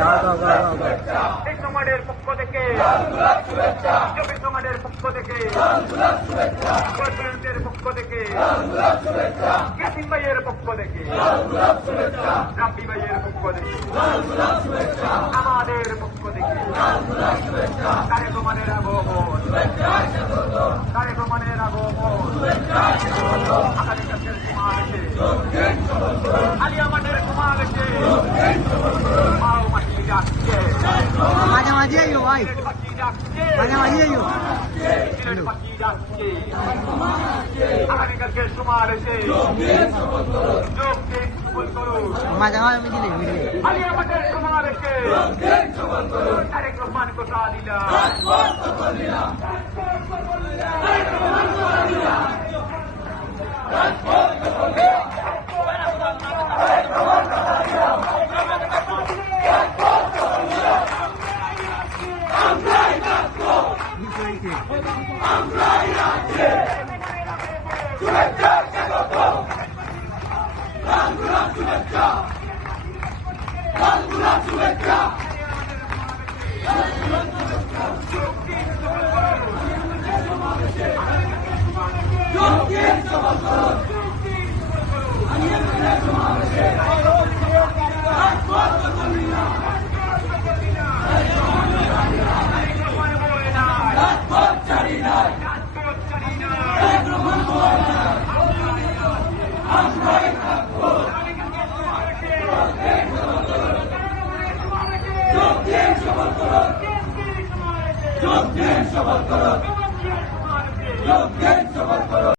এই সমাজের পক্ষ থেকে সমাজের পক্ষ থেকে কর্পোরেটের পক্ষ থেকে ইয়াসিন ভাইয়ের পক্ষ থেকে রাব্বি ভাইয়ের পক্ষ থেকে আমাদের পক্ষ থেকে তারেক রহমানের আগমন তারেক রহমানের আগমন আগামীকালকের সমাবেশে আলিয়া মাঠের সমাবেশে মাও মাটি ডাকছে মাঝামাঝি আইও ভাই মাঝামাঝি আইও পাখি ডাকছে আগামীকালকের সমাবেশে যোগ দিন সফল করুন মাঝামাঝি দিলে আলিয়া মাঠের সমাবেশে তারেক রহমান কথা দিলাম সমাবেশে